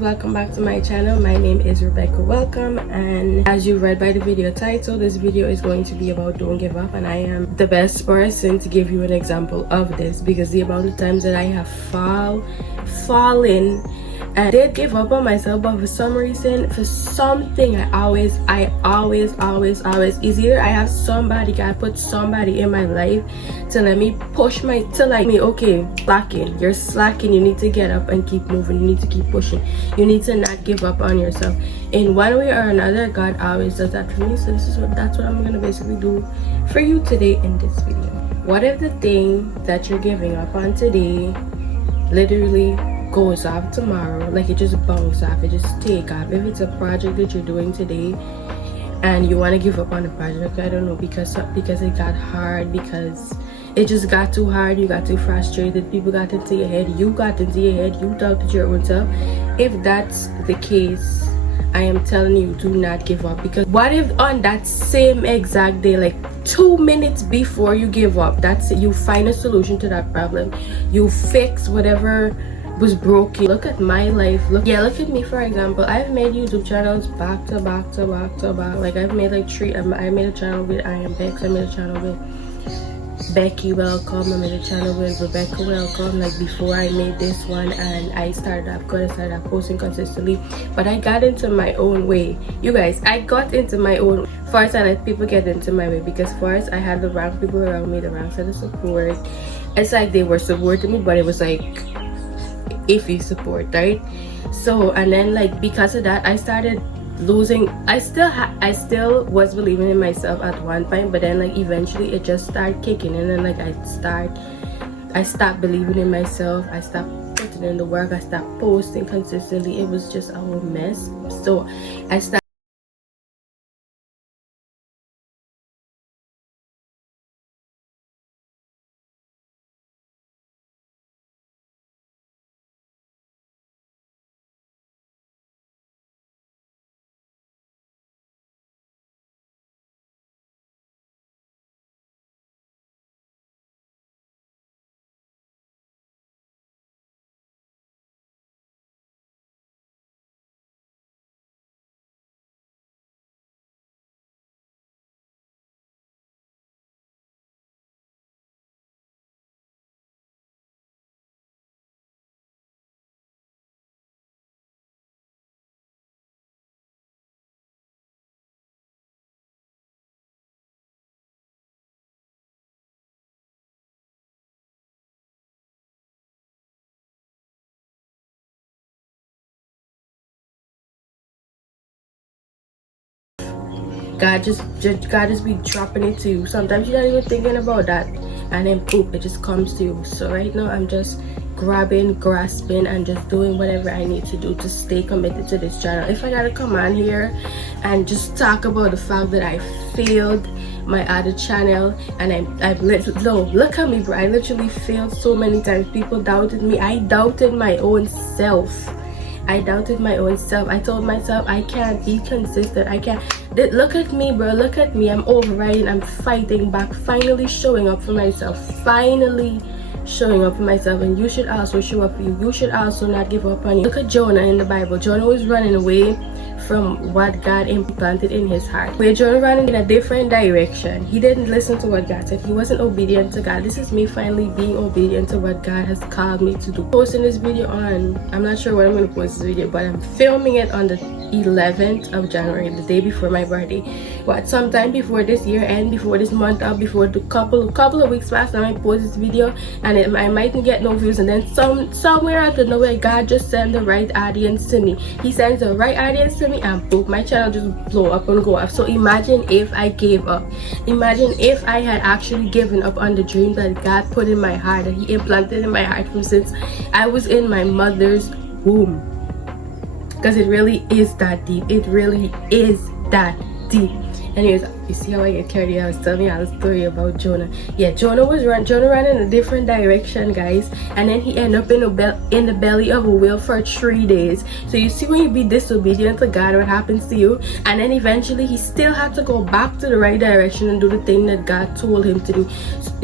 welcome back to my channel. My name is Rebecca Welcome, and as you read by the video title, this video is going to be about don't give up, and I am the best person to give you an example of this because the amount of times that I have fallen and did give up on myself, but for some reason, for something, I always is either I have somebody, God put somebody in my life to let me push my okay, you're slacking, you need to get up and keep moving, you need to keep pushing, you need to not give up on yourself in one way or another. God always does that for me, so that's what I'm gonna basically do for you today in this video. What if the thing that you're giving up on today literally goes off tomorrow? Like, it just bounces off, it just take off. If it's a project that you're doing today and you want to give up on the project, I don't know, because it got hard, because it just got too hard, you got too frustrated, people got into your head, you got into your head, you doubted your own self. If that's the case, I am telling you, do not give up. Because what if on that same exact day, like 2 minutes before you give up, that's it, you find a solution to that problem, you fix whatever was broken. Look at my life, look at me, for example. I've made YouTube channels back to back. Like, I've made like three. I made a channel with I Am Bex, I made a channel with Becky Welcome, I made a channel with Rebecca Welcome, like before I made this one, and I started up posting consistently. But I got into my own way, you guys. I got into my own. First, I let people get into my way, because first I had the wrong people around me, the wrong set of support. It's like they were supporting me, but it was like iffy support, right? So, and then, like, because of that, I started losing. I still was believing in myself at one point, but then, like, eventually it just started kicking in, and like I stopped believing in myself. I stopped putting in the work, I stopped posting consistently. It was just a whole mess. So I started God just be dropping it to you. Sometimes you're not even thinking about that, and then boom, it just comes to you. So right now I'm just grasping and just doing whatever I need to do to stay committed to this channel. If I gotta come on here and just talk about the fact that I failed my other channel, and look at me, bro. I literally failed so many times. People doubted me. I doubted my own self. I told myself I can't be consistent. I can't. Look at me, bro. Look at me. I'm overriding. I'm fighting back. Finally showing up for myself. And you should also show up for you. You should also not give up on you. Look at Jonah in the Bible. Jonah was running away from what God implanted in his heart. Where Jonah ran in a different direction. He didn't listen to what God said. He wasn't obedient to God. This is me finally being obedient to what God has called me to do. Posting this video on, I'm not sure when I'm going to post this video, but I'm filming it on the 11th of January, the day before my birthday. But sometime before this year end, before this month up, before the couple of weeks past, I might post this video, and I mightn't get no views, and then somewhere out of nowhere, God just sent the right audience to me. He sends the right audience to me, and boom, my channel just blow up and go off. So imagine if I gave up. Imagine if I had actually given up on the dream that God put in my heart, that He implanted in my heart from since I was in my mother's womb. Because it really is that deep. It really is that deep. Anyways, You see how I get carried away? I was telling you a story about Jonah. Yeah, Jonah ran in a different direction, guys, and then he ended up in the belly of a whale for 3 days. So you see, when you be disobedient to God, what happens to you? And then eventually he still had to go back to the right direction and do the thing that God told him to do.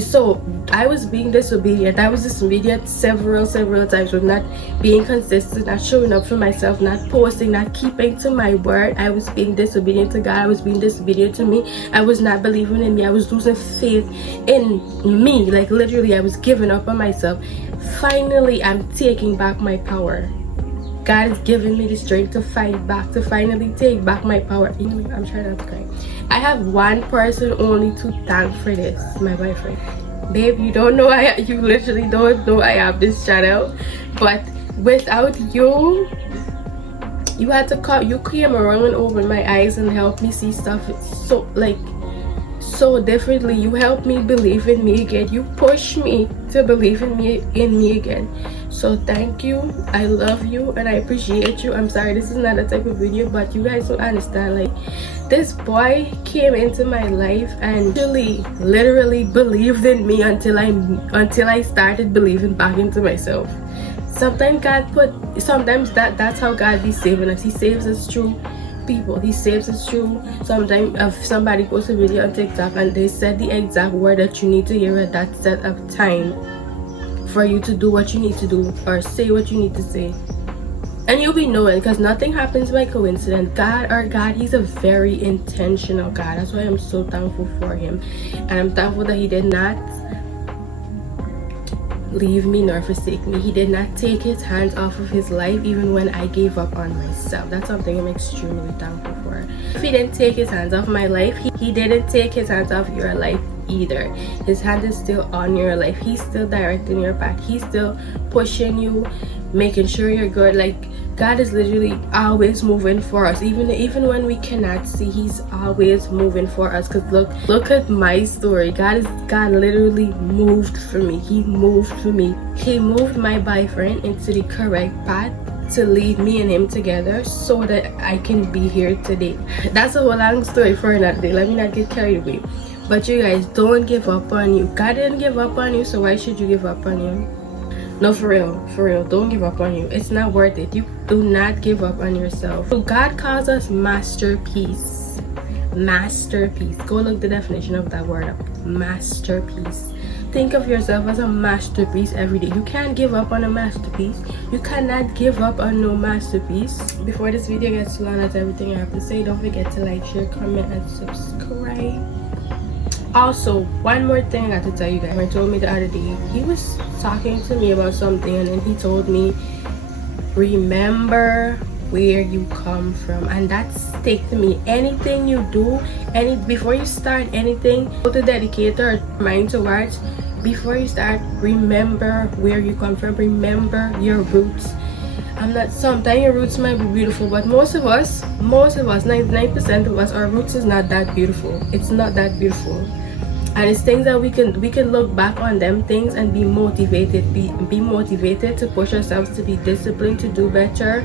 So I was being disobedient. I was disobedient several times with not being consistent, not showing up for myself, not posting, not keeping to my word. I was being disobedient to God. I was being disobedient to me. I was not believing in me. I was losing faith in me. Like literally, I was giving up on myself. Finally, I'm taking back my power. God has given me the strength to fight back, to finally take back my power. I'm trying not to cry. I have one person only to thank for this, my boyfriend. Babe, you don't know you literally don't know I have this channel, but without you, you had to come, you came around and opened my eyes and helped me see stuff so differently. You helped me believe in me again. You pushed me to believe in me again. So thank you. I love you and I appreciate you. I'm sorry this is not a type of video, but you guys don't understand. Like, this boy came into my life and literally believed in me until I started believing back into myself. Sometimes that's how God be saving us. He saves us through people. He saves us through, sometimes if somebody posts a video on TikTok and they said the exact word that you need to hear at that set of time for you to do what you need to do or say what you need to say, and you'll be knowing, because nothing happens by coincidence. God, he's a very intentional God. That's why I'm so thankful for him, and I'm thankful that he did not leave me nor forsake me. He did not take his hands off of his life even when I gave up on myself. That's something I'm extremely thankful for. If he didn't take his hands off my life, he didn't take his hands off your life either. His hand is still on your life. He's still directing your path. He's still pushing you, making sure you're good. Like, God is literally always moving for us, even when we cannot see. He's always moving for us. Because look at my story. God literally moved for me. He moved for me. He moved my boyfriend into the correct path to lead me and him together so that I can be here today. That's a whole long story for another day. Let me not get carried away. But you guys, don't give up on you. God didn't give up on you, so why should you give up on you? No, for real, don't give up on you. It's not worth it. You do not give up on yourself. So God calls us masterpiece. Masterpiece. Go look the definition of that word up. Masterpiece. Think of yourself as a masterpiece every day. You can't give up on a masterpiece. You cannot give up on no masterpiece. Before this video gets too long, that's everything I have to say. Don't forget to like, share, comment, and subscribe. Also, one more thing I got to tell you guys. He told me the other day, he was talking to me about something, and then he told me, remember where you come from. And that stick to me. Anything you do, before you start anything, go to dedicate our mind towards. Before you start, remember where you come from. Remember your roots. Sometimes your roots might be beautiful, but most of us, 99% of us, our roots is not that beautiful. It's not that beautiful. And it's things that we can look back on them things and be motivated, be motivated to push ourselves, to be disciplined, to do better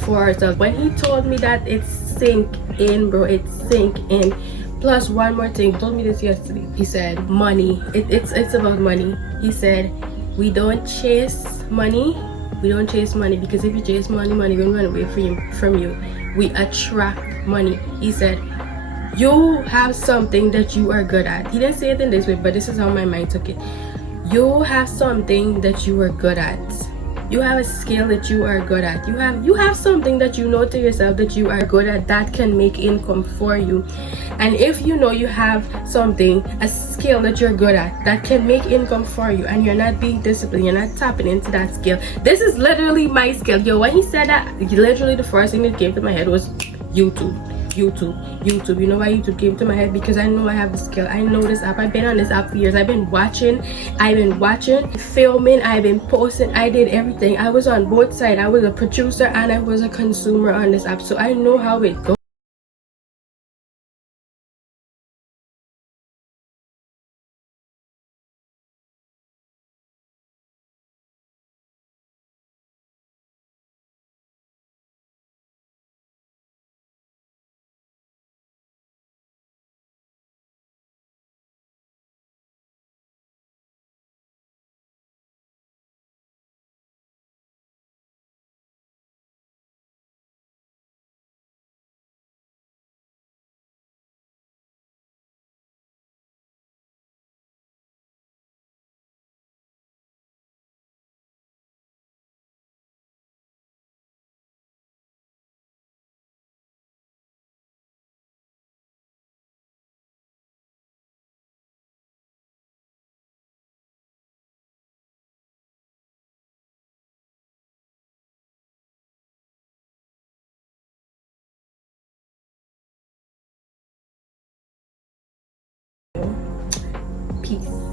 for ourselves. When he told me that, it sink in, bro. It sink in. Plus, one more thing, he told me this yesterday. He said money, it's about money. He said we don't chase money. We don't chase money, because if you chase money will run away from you. We attract money. He said you have something that you are good at. He didn't say it in this way, but this is how my mind took it. You have something that you are good at. You have a skill that you are good at. You have something that you know to yourself that you are good at, that can make income for you. And if you know you have something, a skill that you're good at, that can make income for you, and you're not being disciplined, you're not tapping into that skill. This is literally my skill. Yo, when he said that, literally the first thing that came to my head was YouTube. You know why YouTube came to my head? Because I know I have the skill. I know this app. I've been on this app for years. I've been watching, filming, I've been posting. I did everything. I was on both sides. I was a producer and I was a consumer on this app, so I know how it goes. Peace.